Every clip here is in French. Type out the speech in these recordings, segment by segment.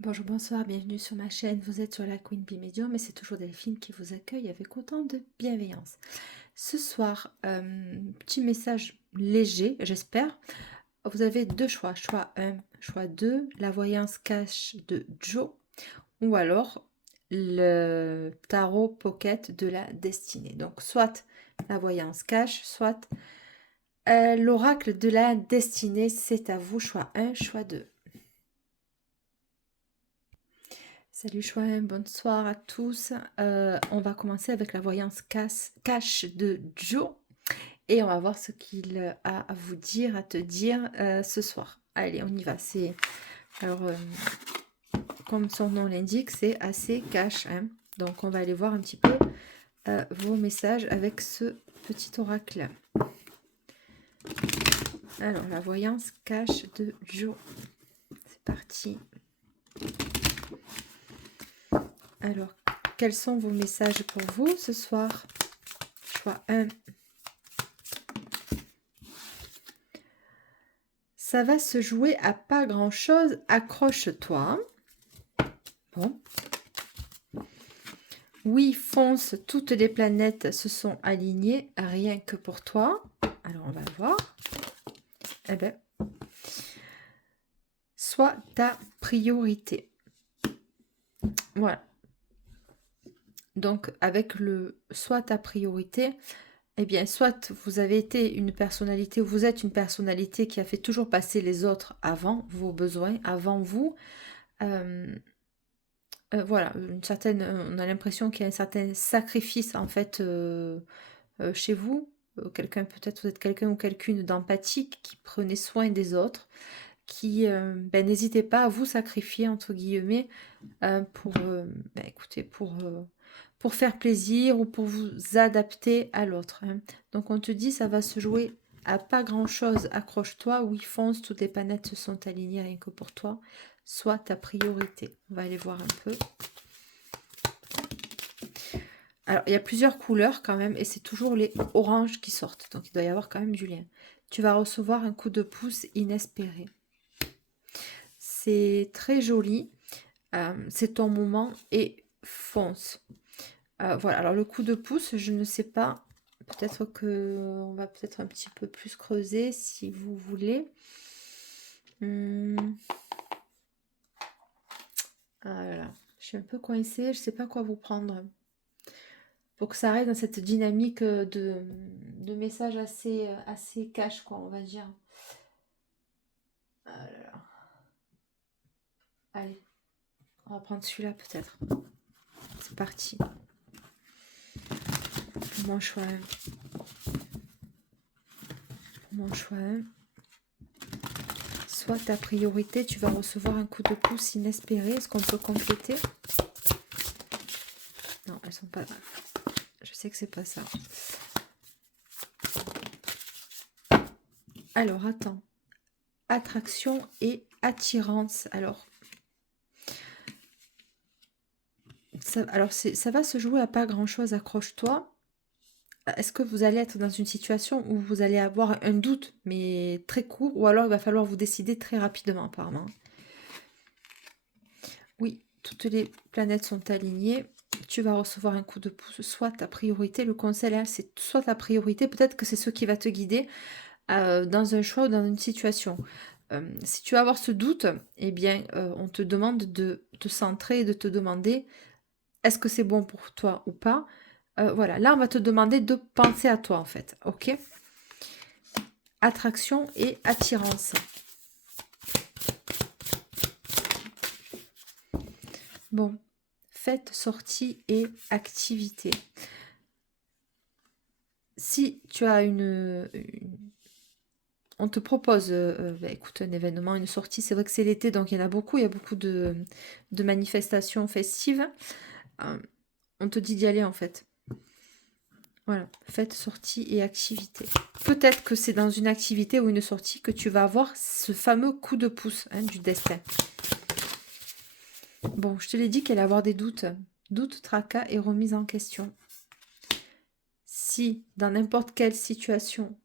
Bonjour, bonsoir, bienvenue sur ma chaîne. Vous êtes sur la Queen Bee Medium et c'est toujours Delphine qui vous accueille avec autant de bienveillance. Ce soir, petit message léger, j'espère. Vous avez deux choix. Choix 1, choix 2, la voyance cache de Joe ou alors le tarot pocket de la destinée. Donc, soit la voyance cache, soit l'oracle de la destinée. C'est à vous, choix 1, choix 2. Salut Chouin, bonsoir à tous. On va commencer avec la voyance cache de Joe et on va voir ce qu'il a à vous dire, à te dire ce soir. Allez, on y va. Alors, comme son nom l'indique, c'est assez cash, hein. Donc, on va aller voir un petit peu vos messages avec ce petit oracle. Alors, la voyance cache de Joe. C'est parti. Alors, quels sont vos messages pour vous ce soir? Choix 1. Ça va se jouer à pas grand-chose, accroche-toi. Bon. Oui, fonce, toutes les planètes se sont alignées, rien que pour toi. Alors, on va voir. Eh bien, sois ta priorité. Voilà. Donc, avec le soit ta priorité, eh bien, soit vous avez été une personnalité, ou vous êtes une personnalité qui a fait toujours passer les autres avant vos besoins, avant vous. Voilà, on a l'impression qu'il y a un certain sacrifice en fait chez vous. Peut-être vous êtes quelqu'un ou quelqu'une d'empathique qui prenait soin des autres, qui n'hésitez pas à vous sacrifier entre guillemets pour, écoutez, pour faire plaisir ou pour vous adapter à l'autre, hein. Donc on te dit ça va se jouer à pas grand chose, accroche-toi, oui fonce, toutes les planètes se sont alignées rien que pour toi, sois ta priorité. On va aller voir un peu. Alors, il y a plusieurs couleurs quand même, et c'est toujours les oranges qui sortent. Donc, il doit y avoir quand même du lien. Tu vas recevoir un coup de pouce inespéré. C'est très joli. C'est ton moment et fonce. Voilà, alors le coup de pouce, je ne sais pas. Peut-être qu'on va peut-être un petit peu plus creuser si vous voulez. Ah là là, je suis un peu coincée, je ne sais pas quoi vous prendre. Pour que ça reste dans cette dynamique de message assez cash, quoi, on va dire. Ah là là. Allez, on va prendre celui-là peut-être. C'est parti. Pour mon choix 1. Pour mon choix 1. Soit ta priorité, tu vas recevoir un coup de pouce inespéré. Est-ce qu'on peut compléter? Non, elles sont pas... Je sais que c'est pas ça. Alors, attends. Attraction et attirance. Alors, ça va se jouer à pas grand-chose, accroche-toi. Est-ce que vous allez être dans une situation où vous allez avoir un doute, mais très court, ou alors il va falloir vous décider très rapidement, apparemment? Oui, toutes les planètes sont alignées. Tu vas recevoir un coup de pouce, soit ta priorité. Le conseil, là, c'est soit ta priorité. Peut-être que c'est ce qui va te guider dans un choix ou dans une situation. Si tu vas avoir ce doute, eh bien, on te demande de te centrer et de te demander est-ce que c'est bon pour toi ou pas. Voilà, là, on va te demander de penser à toi, en fait. OK? Attraction et attirance. Bon, fête, sortie et activité. Si tu as on te propose, écoute, un événement, une sortie, c'est vrai que c'est l'été, donc il y en a beaucoup, il y a beaucoup de manifestations festives. On te dit d'y aller en fait. Voilà, fête, sortie et activité. Peut-être que c'est dans une activité ou une sortie que tu vas avoir ce fameux coup de pouce, hein, du destin. Bon, je te l'ai dit qu'elle allait avoir des doutes. Doutes, tracas et remise en question. Si, dans n'importe quelle situation,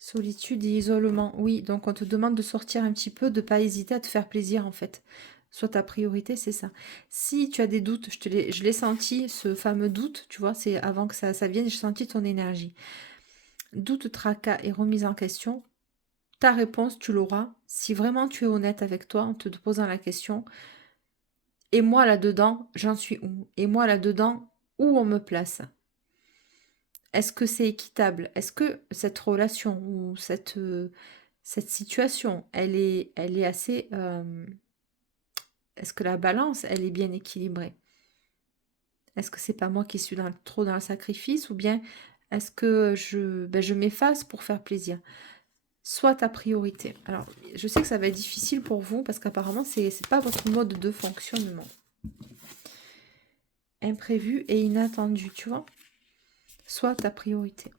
solitude et isolement, oui, donc on te demande de sortir un petit peu, de ne pas hésiter à te faire plaisir en fait. Soit ta priorité, c'est ça. Si tu as des doutes, je l'ai senti, ce fameux doute, tu vois, c'est avant que ça vienne, j'ai senti ton énergie. Doute, tracas et remise en question, ta réponse, tu l'auras si vraiment tu es honnête avec toi en te posant la question. Et moi là-dedans, j'en suis où? Et moi là-dedans, où on me place? Est-ce que c'est équitable? Est-ce que cette relation ou cette situation, elle est assez... est-ce que la balance, elle est bien équilibrée? Est-ce que c'est pas moi qui suis trop dans le sacrifice ou bien est-ce que je m'efface pour faire plaisir? Soit ta priorité. Alors, je sais que ça va être difficile pour vous parce qu'apparemment, c'est pas votre mode de fonctionnement. Imprévu et inattendu, tu vois? Soit ta priorité.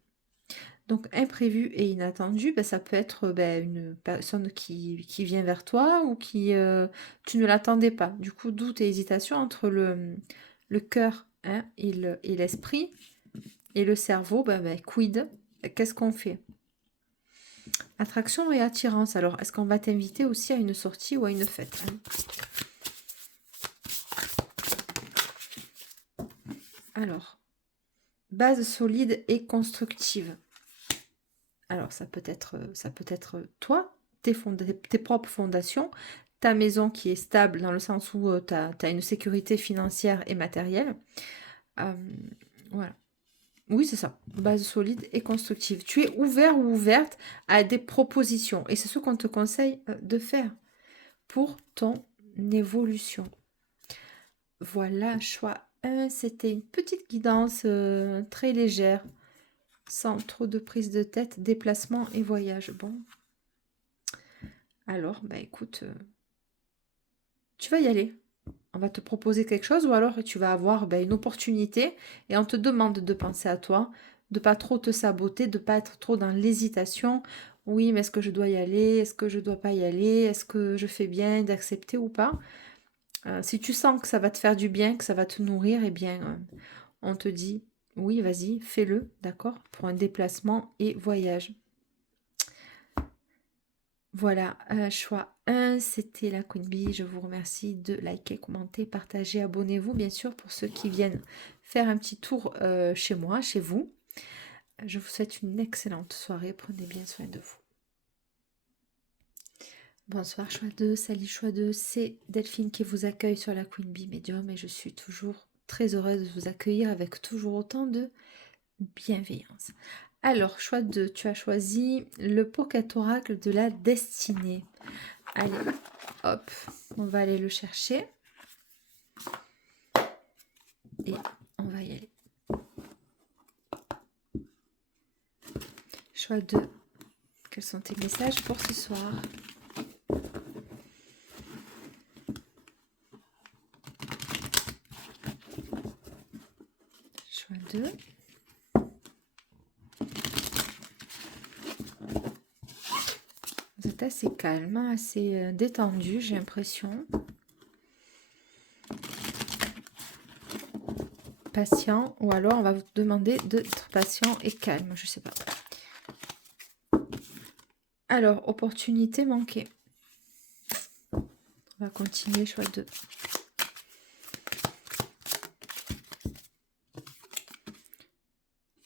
Donc, imprévu et inattendu, ben, ça peut être une personne qui vient vers toi ou qui tu ne l'attendais pas. Du coup, doute et hésitation entre le cœur hein, et l'esprit et le cerveau, quid? Qu'est-ce qu'on fait? Attraction et attirance. Alors, est-ce qu'on va t'inviter aussi à une sortie ou à une fête hein? Alors, base solide et constructive. Alors, ça peut être toi, tes propres fondations, ta maison qui est stable dans le sens où tu as une sécurité financière et matérielle. Voilà. Oui, c'est ça. Base solide et constructive. Tu es ouvert ou ouverte à des propositions. Et c'est ce qu'on te conseille de faire pour ton évolution. Voilà, choix 1. C'était une petite guidance très légère, sans trop de prise de tête, déplacement et voyage. Bon. Alors, écoute, tu vas y aller. On va te proposer quelque chose ou alors tu vas avoir une opportunité et on te demande de penser à toi, de pas trop te saboter, de pas être trop dans l'hésitation. Oui, mais est-ce que je dois y aller? Est-ce que je dois pas y aller? Est-ce que je fais bien d'accepter ou pas? Si tu sens que ça va te faire du bien, que ça va te nourrir, eh bien, on te dit oui, vas-y, fais-le, d'accord? Pour un déplacement et voyage. Voilà, choix 1, c'était la Queen Bee. Je vous remercie de liker, commenter, partager, abonnez-vous bien sûr pour ceux qui viennent faire un petit tour chez moi, chez vous. Je vous souhaite une excellente soirée, prenez bien soin de vous. Bonsoir choix 2, salut choix 2, c'est Delphine qui vous accueille sur la Queen Bee Medium et je suis toujours très heureuse de vous accueillir avec toujours autant de bienveillance. Alors, choix 2, tu as choisi le Pocket Oracle de la destinée. Allez, hop, on va aller le chercher. Et on va y aller. Choix 2. Quels sont tes messages pour ce soir? Choix 2. Vous êtes assez calme, assez détendu, j'ai l'impression. Patient, ou alors on va vous demander d'être patient et calme, je sais pas. Alors, opportunité manquée. On va continuer, choix 2.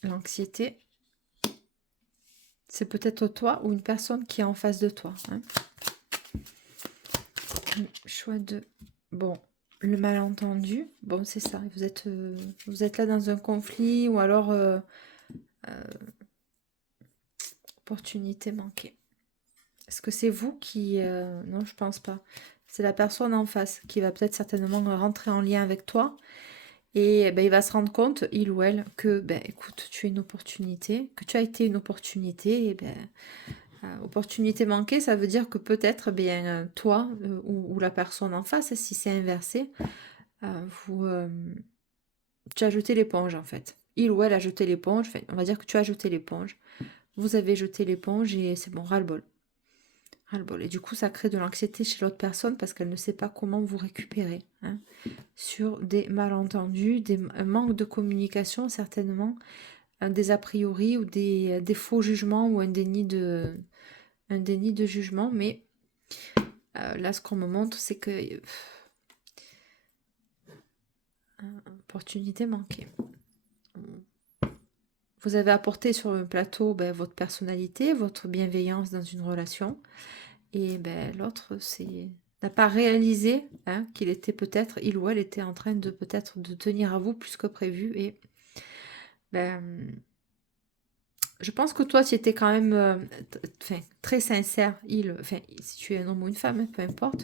L'anxiété. C'est peut-être toi ou une personne qui est en face de toi. Hein. Choix 2. Bon, le malentendu. Bon, c'est ça. Vous êtes là dans un conflit ou alors opportunité manquée. Est-ce que c'est vous qui... non, je pense pas. C'est la personne en face qui va peut-être certainement rentrer en lien avec toi. Et il va se rendre compte, il ou elle, que, écoute, tu es une opportunité, que tu as été une opportunité. Et opportunité manquée, ça veut dire que peut-être, toi ou la personne en face, si c'est inversé, tu as jeté l'éponge en fait. Il ou elle a jeté l'éponge. Enfin, on va dire que tu as jeté l'éponge. Vous avez jeté l'éponge et c'est bon, ras-le-bol. Et du coup, ça crée de l'anxiété chez l'autre personne parce qu'elle ne sait pas comment vous récupérer. Hein, sur des malentendus, un manque de communication certainement, des a priori ou des faux jugements ou un déni de jugement. Mais Là, ce qu'on me montre, c'est que opportunité manquée. Vous avez apporté sur le plateau votre personnalité, votre bienveillance dans une relation. Et l'autre n'a pas réalisé qu'il était peut-être, il ou elle était en train de peut-être de tenir à vous plus que prévu. Et je pense que toi, tu étais quand même très sincère. Si tu es un homme ou une femme, peu importe.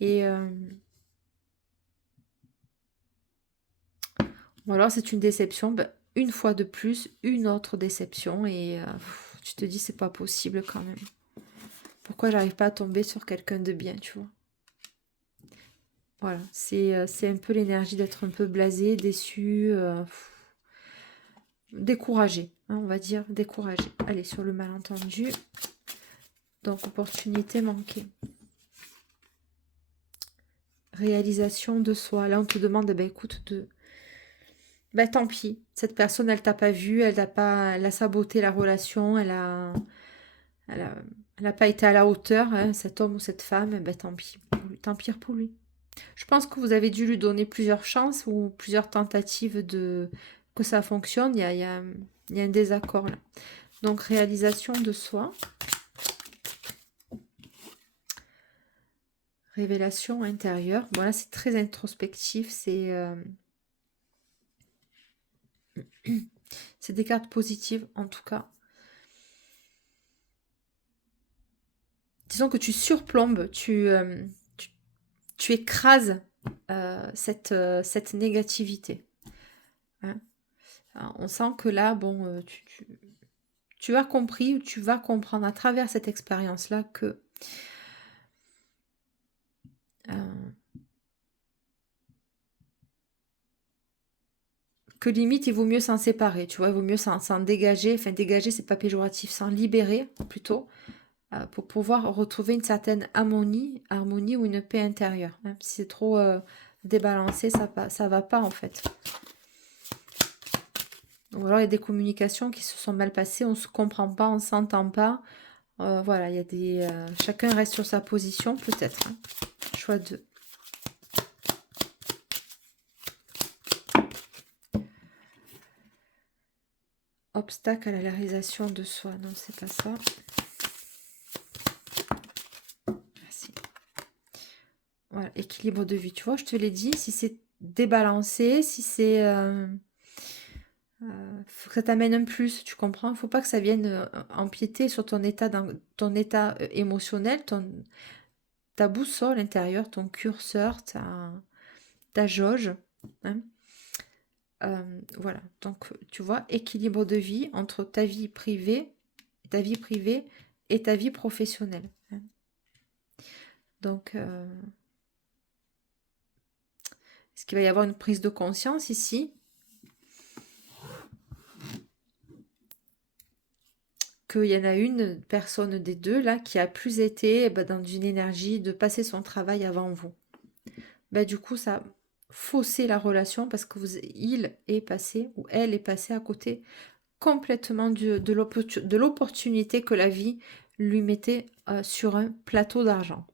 Et ou alors c'est une déception. Une fois de plus, une autre déception. Et tu te dis, c'est pas possible quand même. Pourquoi j'arrive pas à tomber sur quelqu'un de bien, tu vois. Voilà, c'est un peu l'énergie d'être un peu blasé, déçu, découragé, on va dire, découragé. Allez, sur le malentendu, donc opportunité manquée. Réalisation de soi. Là, on te demande, écoute, tant pis, cette personne, elle t'a pas vu, elle a saboté la relation, elle a, elle a pas été à la hauteur, cet homme ou cette femme, tant pis, tant pis pour lui. Je pense que vous avez dû lui donner plusieurs chances ou plusieurs tentatives que ça fonctionne. Il y a un désaccord là. Donc, réalisation de soi. Révélation intérieure. Bon, là, c'est très introspectif. C'est des cartes positives, en tout cas. Disons que tu surplombes, tu écrases cette négativité. Hein. Alors, on sent que là, bon, tu as compris ou tu vas comprendre à travers cette expérience-là que limite, il vaut mieux s'en séparer, tu vois, il vaut mieux s'en dégager. Enfin, dégager, c'est pas péjoratif, s'en libérer plutôt, pour pouvoir retrouver une certaine harmonie ou une paix intérieure. Hein. Si c'est trop débalancé, ça va pas en fait. Ou alors il y a des communications qui se sont mal passées, on se comprend pas, on s'entend pas. Voilà, il y a chacun reste sur sa position peut-être. Hein. Choix 2. Obstacle à la réalisation de soi. Non, c'est pas ça. Merci. Voilà, équilibre de vie. Tu vois, je te l'ai dit, si c'est débalancé, si c'est... faut que ça t'amène un plus, tu comprends? Il faut pas que ça vienne empiéter sur ton état, émotionnel, ta boussole intérieure, ton curseur, ta jauge. Hein. Voilà, donc tu vois, équilibre de vie entre ta vie privée et ta vie professionnelle. Hein. Donc, est-ce qu'il va y avoir une prise de conscience ici qu'il y en a une personne des deux là qui a plus été dans une énergie de passer son travail avant vous. Du coup, ça a faussé la relation parce que il est passé ou elle est passée à côté complètement de l'opportunité que la vie lui mettait sur un plateau d'argent.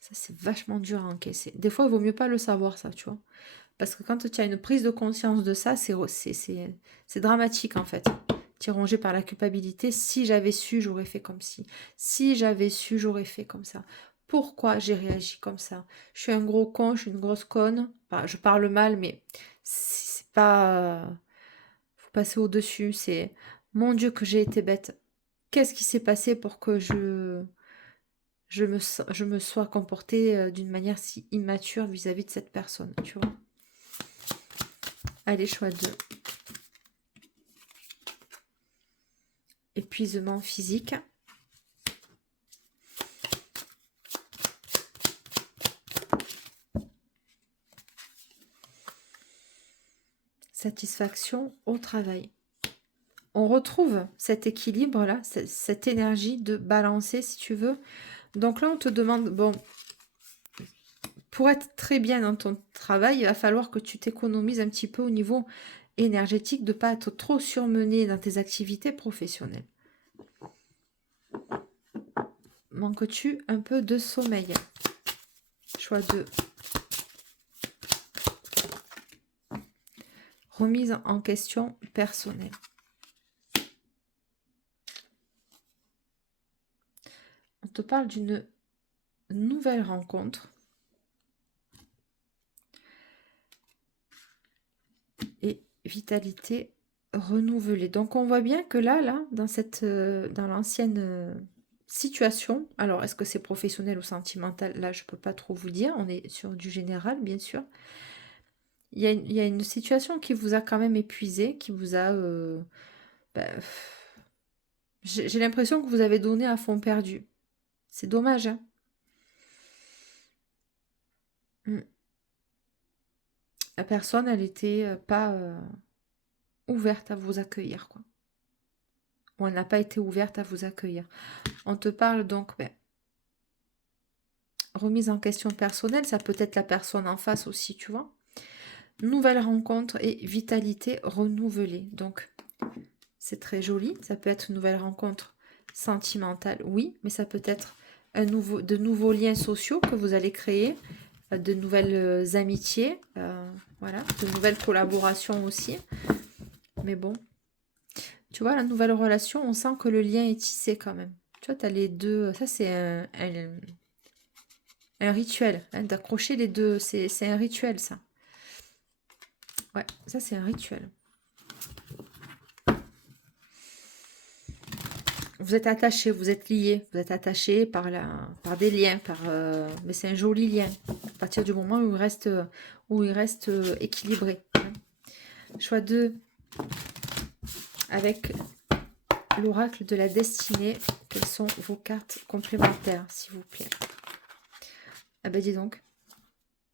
Ça, c'est vachement dur à encaisser. Des fois, il vaut mieux pas le savoir, ça, tu vois. Parce que quand tu as une prise de conscience de ça, c'est dramatique, en fait. Tu es rongé par la culpabilité. Si j'avais su, j'aurais fait comme ci. Si j'avais su, j'aurais fait comme ça. Pourquoi j'ai réagi comme ça? Je suis un gros con, je suis une grosse conne. Enfin, je parle mal, mais c'est pas... faut passer au-dessus. C'est, mon Dieu, que j'ai été bête. Qu'est-ce qui s'est passé pour que je me sois comportée d'une manière si immature vis-à-vis de cette personne, tu vois? Allez, choix 2. Épuisement physique. Satisfaction au travail. On retrouve cet équilibre-là, cette énergie de balancer, si tu veux. Donc là, on te demande, bon, pour être très bien dans ton travail, il va falloir que tu t'économises un petit peu au niveau énergétique, de ne pas être trop surmené dans tes activités professionnelles. manques-tu un peu de sommeil? Choix 2. Remise en question personnelle. On te parle d'une nouvelle rencontre. Et vitalité renouvelée. Donc on voit bien que là, dans l'ancienne situation, alors est-ce que c'est professionnel ou sentimental? Là, je peux pas trop vous dire. On est sur du général, bien sûr. Il y a une situation qui vous a quand même épuisé, qui vous a... ben, j'ai l'impression que vous avez donné à fond perdu. C'est dommage, hein. Mm. La personne, elle était pas ouverte à vous accueillir, quoi. Ou elle n'a pas été ouverte à vous accueillir. On te parle donc, remise en question personnelle, ça peut être la personne en face aussi, tu vois. Nouvelle rencontre et vitalité renouvelée. Donc, c'est très joli. Ça peut être une nouvelle rencontre sentimentale, oui, mais ça peut être de nouveaux liens sociaux que vous allez créer, de nouvelles amitiés, voilà, de nouvelles collaborations aussi. Mais bon, tu vois, la nouvelle relation, on sent que le lien est tissé quand même. Tu vois, tu as les deux. Ça, c'est un rituel. Hein, d'accrocher les deux, c'est un rituel, ça. Ouais, ça, c'est un rituel. Vous êtes attaché, vous êtes lié, vous êtes attaché par des liens, mais c'est un joli lien. À partir du moment où il reste équilibré. Hein. Choix 2, avec l'oracle de la destinée. Quelles sont vos cartes complémentaires, s'il vous plaît? Ah ben dis donc,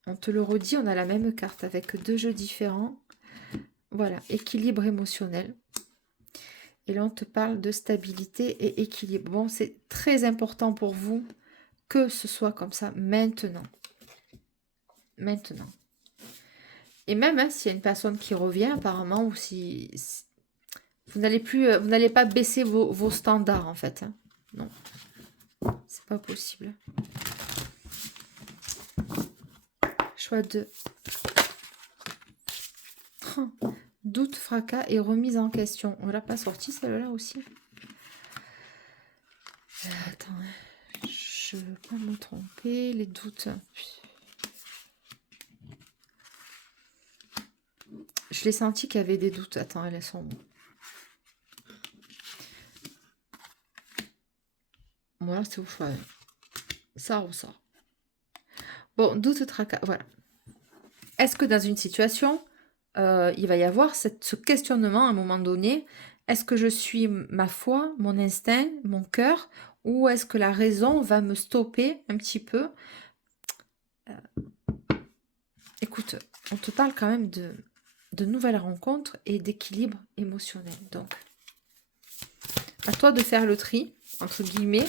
on te le redit, on a la même carte avec deux jeux différents. Voilà, équilibre émotionnel. Et là, on te parle de stabilité et équilibre. Bon, c'est très important pour vous que ce soit comme ça maintenant. Maintenant. Et même hein, s'il y a une personne qui revient apparemment, ou si vous n'allez pas baisser vos standards en fait. Hein. Non, c'est pas possible. Choix 2. Doute, fracas et remise en question. On l'a pas sorti celle-là aussi. Attends, je veux pas me tromper. Les doutes. Je l'ai senti qu'il y avait des doutes. Attends, elles sont où? Voilà, c'est au choix. Ça ressort. Bon, doute, tracas. Voilà. Est-ce que dans une situation, il va y avoir ce questionnement à un moment donné? Est-ce que je suis ma foi, mon instinct, mon cœur, ou est-ce que la raison va me stopper un petit peu? Écoute, on te parle quand même de nouvelles rencontres et d'équilibre émotionnel. Donc, à toi de faire le tri, entre guillemets,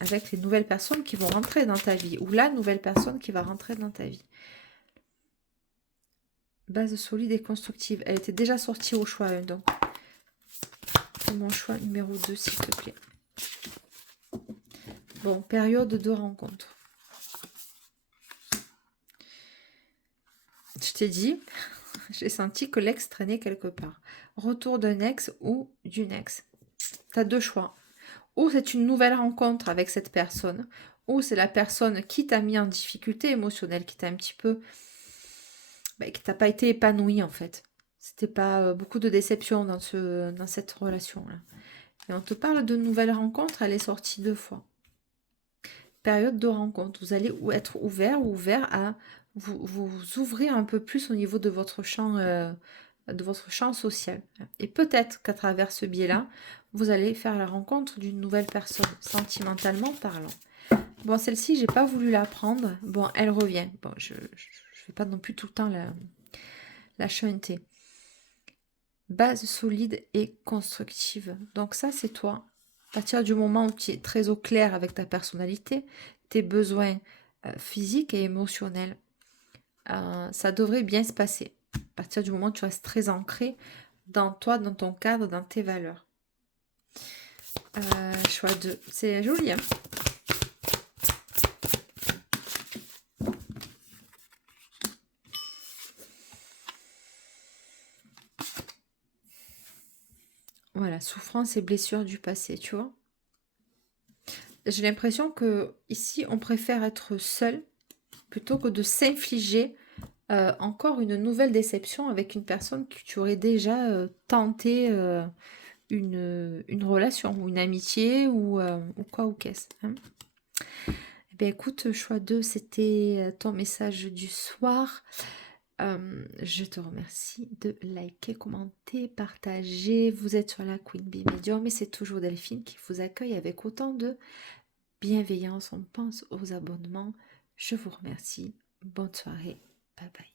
avec les nouvelles personnes qui vont rentrer dans ta vie, ou la nouvelle personne qui va rentrer dans ta vie. Base solide et constructive. Elle était déjà sortie au choix 1, donc. C'est mon choix numéro 2, s'il te plaît. Bon, période de rencontre. Je t'ai dit, j'ai senti que l'ex traînait quelque part. Retour d'un ex ou d'une ex. Tu as deux choix. Ou c'est une nouvelle rencontre avec cette personne, ou c'est la personne qui t'a mis en difficulté émotionnelle, qui t'a un petit peu... qui t'a pas été épanouie en fait. C'était pas beaucoup de déception dans cette relation-là. Et on te parle de nouvelles rencontres, elle est sortie 2 fois. Période de rencontre, vous allez être ouvert ou ouvert à vous ouvrir un peu plus au niveau de votre champ social. Et peut-être qu'à travers ce biais-là, vous allez faire la rencontre d'une nouvelle personne, sentimentalement parlant. Bon, celle-ci, j'ai pas voulu la prendre. Bon, elle revient. Bon, je vais pas non plus tout le temps la chanter. Base solide et constructive. Donc ça, c'est toi. À partir du moment où tu es très au clair avec ta personnalité, tes besoins physiques et émotionnels, ça devrait bien se passer. À partir du moment où tu restes très ancré dans toi, dans ton cadre, dans tes valeurs. Choix 2. C'est joli, hein? Voilà, souffrance et blessures du passé, tu vois? J'ai l'impression que ici, on préfère être seul plutôt que de s'infliger encore une nouvelle déception avec une personne que tu aurais déjà tenté une relation ou une amitié ou quoi ou qu'est-ce. Hein. Eh bien, écoute, choix 2, c'était ton message du soir. Je te remercie de liker, commenter, partager. Vous êtes sur la Queen Bee Medium et c'est toujours Delphine qui vous accueille avec autant de bienveillance. On pense aux abonnements. Je vous remercie. Bonne soirée. Bye bye.